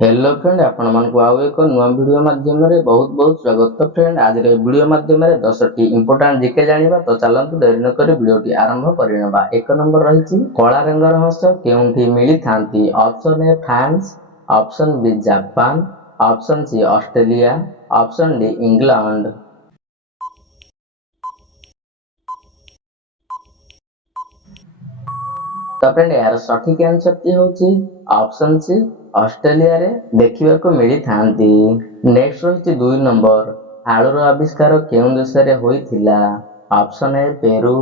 Hello friend आपण मानक आउ एक नुआ वीडियो माध्यम बहुत बहुत स्वागत। तो फ्रेंड आज वीडियो माध्यम 10टी इंपोर्टेंट जीके जानिबा। तो चलंतु देरी न करी वीडियोटी आरंभ करिनबा। एक नंबर रहिछि कला रंगर हंस केउंठी मिली थांती। Option A France, option B Japan, option C Australia, option D England. तो फ्रेंड यार सठिक आंसर टी होछि ऑप्शन सी ऑस्ट्रेलिया रे देखिबा को मिली थांती। नेक्स्ट रहिछि 2 नंबर आलुर आविष्कार केउं देश रे होइथिला। Option A Peru,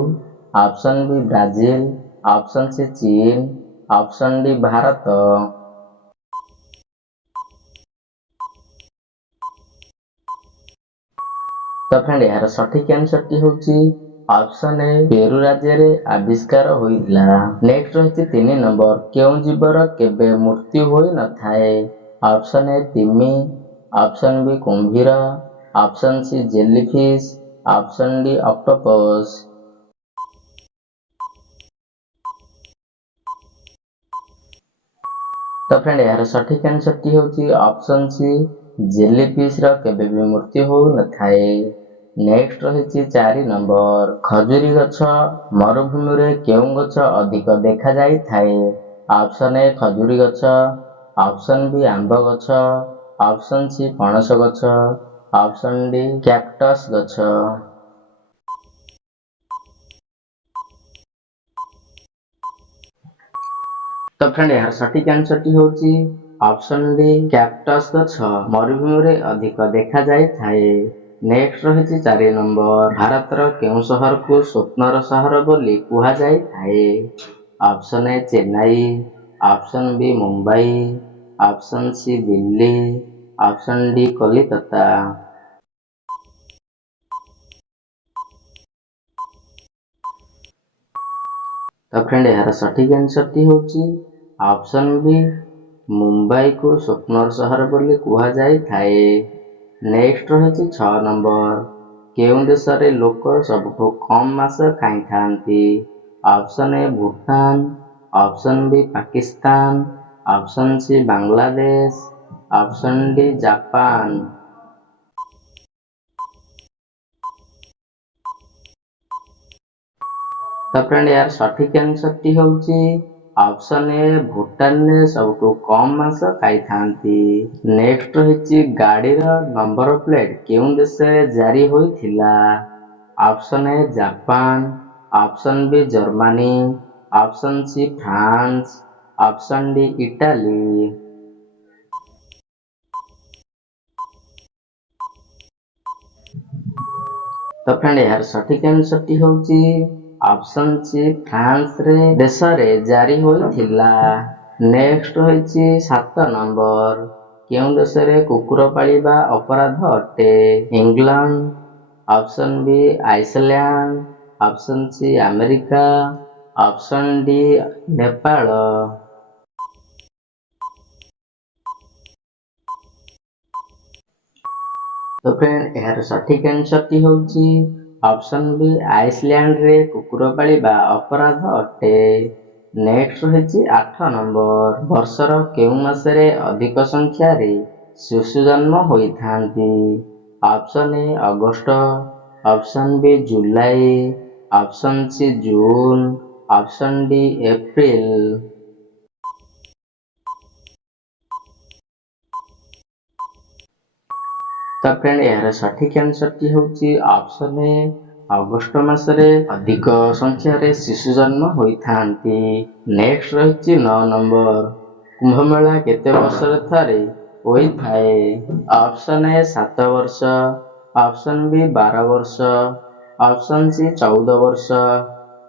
option B Brazil, option C चीन, ऑप्शन डी भारत। तो फ्रेंड यार सठिक आंसर टी होछि ऑप्शन ए पेरू राज्य रे आविष्कार होइला। नेक्स्ट रहिछि 3 नंबर केउं जीवर केबे मृत्यु होई न थाए। ऑप्शन ए तिमी, ऑप्शन बी कुंभीर, option C jellyfish, option D octopus. तो फ्रेंड यार सठिक आंसर टी होछि ऑप्शन सी जेलीफिश र केबे भी मृत्यु हो न थाए। नेक्स्ट रहिछि 4 नंबर खजुरी गछ मरुभूमि रे केउं गछ अधिक देखा जाई थाए। ऑप्शन ए खजुरी गछ, ऑप्शन बी आंब गछ, ऑप्शन सी पणस गछ, ऑप्शन डी कैक्टस गछ। तो फ्रेंड यार सठिक आंसर टी होछि ऑप्शन डी कैक्टस गछ मरुभूमि रे अधिक देखा जाई थाए। नेक्स्ट रहिछि 4 नंबर भारतर केउं शहर को स्वप्नर शहर बोली कुहा जाई थाए। Option A Chennai, option B Mumbai, option C Delhi, option D Kolkata. तो फ्रेंड यार सठिक आंसर टी होछि ऑप्शन बी मुंबई को स्वप्नर शहर बोली कुहा जाई थाए। नेक्स्ट रहिछि 6 नंबर केउं देश रे लोक सबठो कम मास खाई थांती। Option A Bhutan, option B Pakistan, option C Bangladesh, option D Japan. तो फ्रेंड यार सठिक आंसर टी होछि ऑप्शन ए भूटान ने सबठो कम मास खाई थांती। नेक्स्ट रहिछि गाड़ी रा नंबर प्लेट केउं देश रे जारी होइथिला। Option A Japan, option B Germany, option C France, option D Italy. तो फ्रेंड यार सठिक आंसर टी होछि ऑप्शन सी फ्रांस रे देश रे जारी होइथिला। नेक्स्ट होइछि 7 नंबर केउं देश रे कुकुर पालिबा अपराध अटे। England, option B Iceland, option C America, option D Nepal. तो फ्रेंड यार सठिक आंसर टी होछि ऑप्शन बी आइसलैंड रे कुकुर पालिबा अपराध अटे। नेक्स्ट रहिछि 8 नंबर वर्षर केउं मासरे अधिक संख्या रे शिशु जन्म होइथांती। Option A August, option B July, option C June, option D April. तो फ्रेंड यार सठिक आंसर टी होछि ऑप्शन ए अगस्त मासरे अधिक संख्या रे शिशु जन्म होइथांती। नेक्स्ट रहिछि 9 नंबर कुंभमेला केते वर्ष रे थारे होइथाए। ऑप्शन ए 7 वर्ष, ऑप्शन बी 12 वर्ष, ऑप्शन सी 14 वर्ष,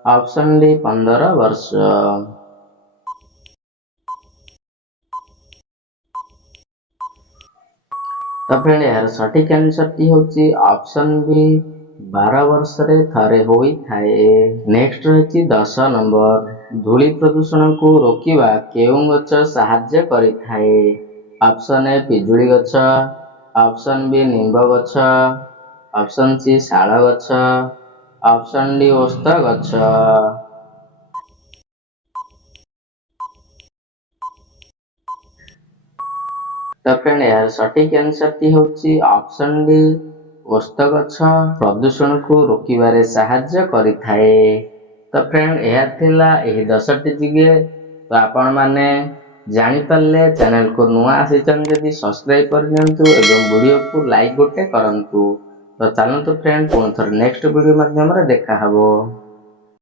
ऑप्शन डी 15 वर्ष। तो फ्रेंड यार सठिक आंसर टी होछि ऑप्शन बी 12 वर्ष रे थारे होई थाए। नेक्स्ट रहिछि 10 नंबर धूଳି प्रदूषण को रोकिबा केउं गछ सहाय्य करि थाए। ऑप्शन ए पिजुली गछ, ऑप्शन बी निंब गछ, ऑप्शन सी शाल गछ, ऑप्शन डी ओस्त गछ। ତ ଫ୍ରେଣ୍ଡ ଏହାର ସଠିକ ଆନ୍ସରଟି ହେଉଛି ଅପସନ୍ ଡି, ଓସ୍ତ ଗଛ ପ୍ରଦୂଷଣକୁ ରୋକିବାରେ ସାହାଯ୍ୟ କରିଥାଏ। ତ ଫ୍ରେଣ୍ଡ ଏହା ଥିଲା ଏହି 10ଟି ଜିକେ। ତ ଆପଣମାନେ ଜାଣିପାରିଲେ, ଚ୍ୟାନେଲକୁ ନୂଆ ଆସିଛନ୍ତି ଯଦି ସବସ୍କ୍ରାଇବ କରିଦିଅନ୍ତୁ ଏବଂ ଭିଡ଼ିଓକୁ ଲାଇକ୍ ଗୋଟେ କରନ୍ତୁ। ତ ଚାଲନ୍ତୁ ଫ୍ରେଣ୍ଡ ପୁଣି ଥରେ ନେକ୍ସଟ ଭିଡ଼ିଓ ମାଧ୍ୟମରେ ଦେଖାହବ।